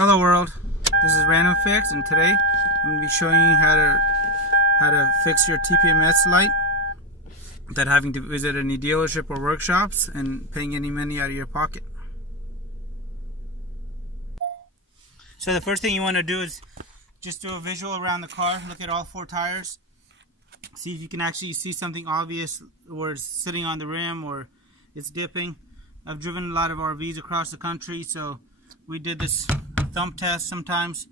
Hello world, this is Random Fix, and today I'm going to be showing you how to fix your TPMS light without having to visit any dealership or workshops and paying any money out of your pocket. So the first thing you want to do is just do a visual around the car. Look at all four tires. See if you can actually see something obvious where it's sitting on the rim or it's dipping. I've driven a lot of RVs across the country, so we did this thumb test. Sometimes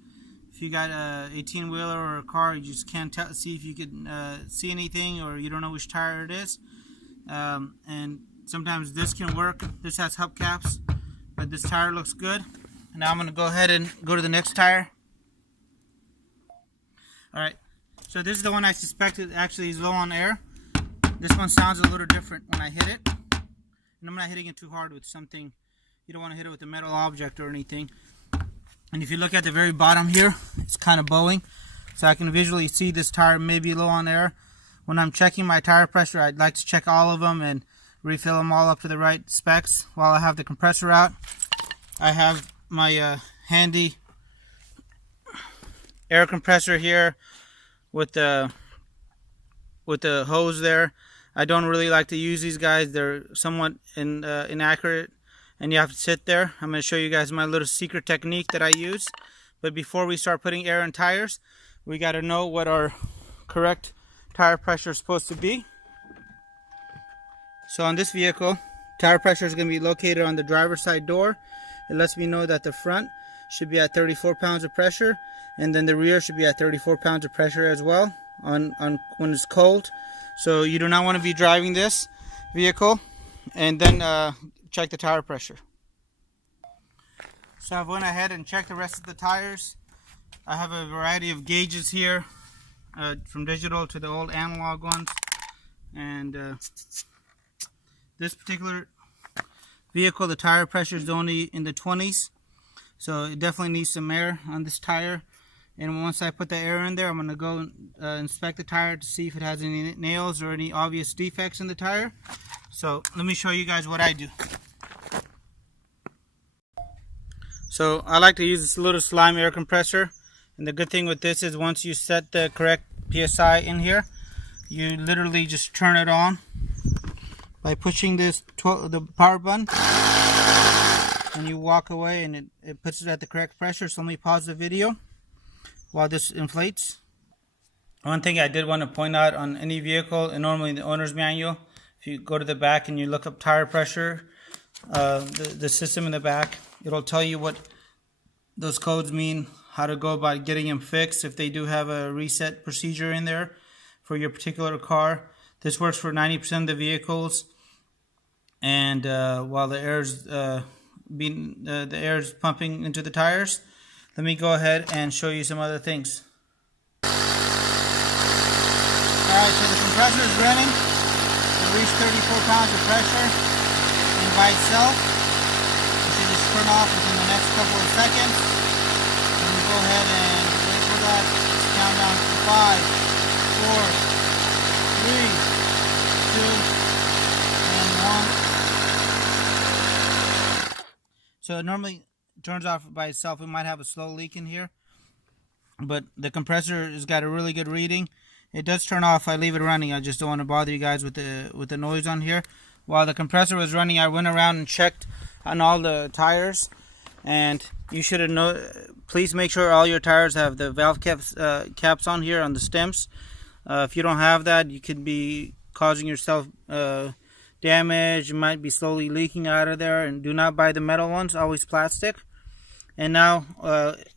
if you got a 18-wheeler or a car, you just can't see if you can see anything, or you don't know which tire it is. And sometimes this can work. This has hubcaps, but this tire looks good. Now I'm going to go ahead and go to the next tire. Alright, so this is the one I suspected actually is low on air. This one sounds a little different when I hit it. And I'm not hitting it too hard with something. You don't want to hit it with a metal object or anything. And if you look at the very bottom here, it's kind of bowing. So I can visually see this tire may be low on air. When I'm checking my tire pressure, I'd like to check all of them and refill them all up to the right specs. While I have the compressor out, I have my handy air compressor here with the hose there. I don't really like to use these guys. They're somewhat inaccurate, and you have to sit there. I'm going to show you guys my little secret technique that I use. But before we start putting air in tires, we got to know what our correct tire pressure is supposed to be. So on this vehicle, tire pressure is going to be located on the driver's side door. It lets me know that the front should be at 34 pounds of pressure, and then the rear should be at 34 pounds of pressure as well on when it's cold. So you do not want to be driving this vehicle and then check the tire pressure. So I've went ahead and checked the rest of the tires. I have a variety of gauges here, from digital to the old analog ones. And this particular vehicle, the tire pressure is only in the 20s. So it definitely needs some air on this tire. And once I put the air in there, I'm going to go inspect the tire to see if it has any nails or any obvious defects in the tire. So let me show you guys what I do. So I like to use this little slime air compressor. And the good thing with this is once you set the correct PSI in here, you literally just turn it on by pushing this the power button. And you walk away and it puts it at the correct pressure. So let me pause the video while this inflates. One thing I did want to point out on any vehicle, and normally in the owner's manual, if you go to the back and you look up tire pressure, the system in the back, it'll tell you what those codes mean, how to go about getting them fixed if they do have a reset procedure in there for your particular car. This works for 90% of the vehicles, and while the air is pumping into the tires, let me go ahead and show you some other things. Alright, so the compressor is running. It reached 34 pounds of pressure, and by itself, it should just turn off within the next couple of seconds. Let me go ahead and wait for that. Let's count down to 5, 4, 3, 2, and 1. So normally turns off by itself. It might have a slow leak in here, but the compressor has got a really good reading. It does turn off. I leave it running. I just don't want to bother you guys with the noise on here. While the compressor was running, I went around and checked on all the tires, and you should have know. Please make sure all your tires have the valve caps on here on the stems. If you don't have that, you could be causing yourself damage. You might be slowly leaking out of there. And do not buy the metal ones, always plastic. And now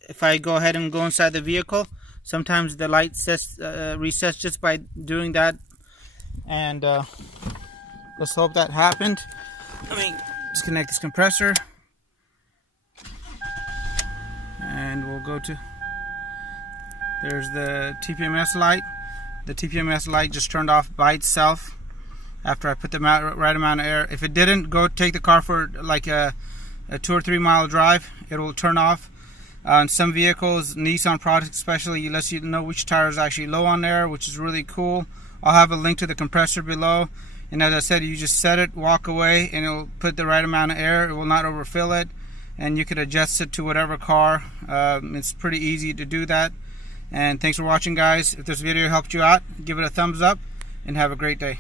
if I go ahead and go inside the vehicle, sometimes the light resets just by doing that. And let's hope that happened. Let me disconnect this compressor, and we'll go to, there's the TPMS light. The TPMS light just turned off by itself after I put the right amount of air. If it didn't, go take the car for like a 2 or 3 mile drive. It will turn off. On some vehicles, Nissan products especially, it lets you know which tire is actually low on air, which is really cool. I'll have a link to the compressor below. And as I said, you just set it, walk away, and it'll put the right amount of air. It will not overfill it. and you could adjust it to whatever car. It's pretty easy to do that. And thanks for watching, guys. If this video helped you out, give it a thumbs up and have a great day.